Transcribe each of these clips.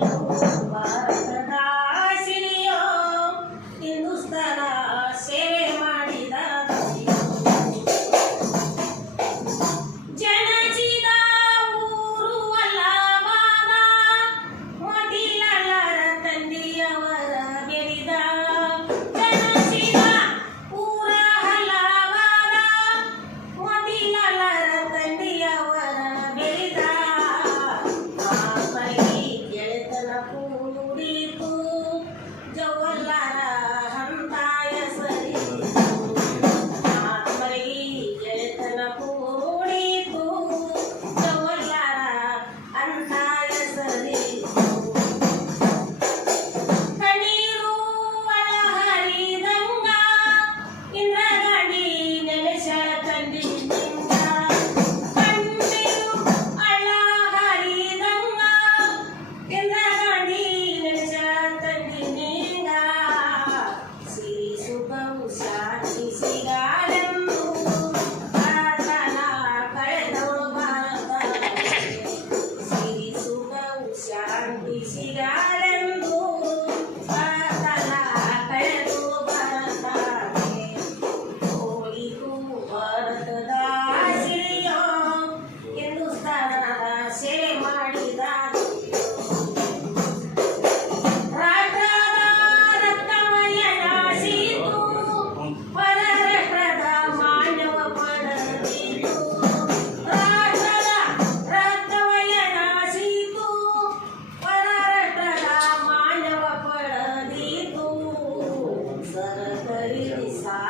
让我明白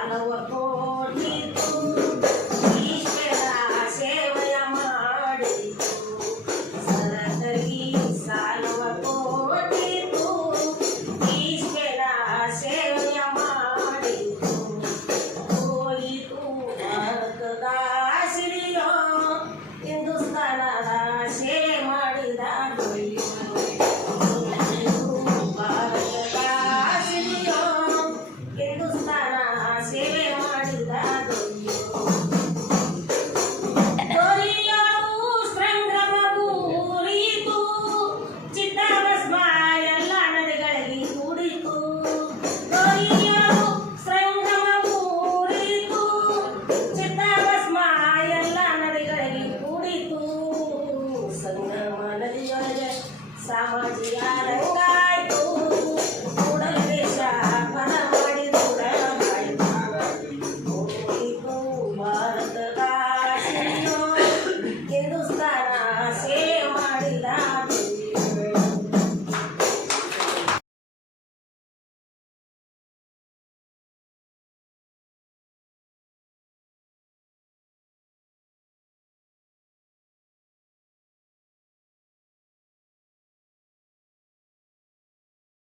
Lawa! Yeah,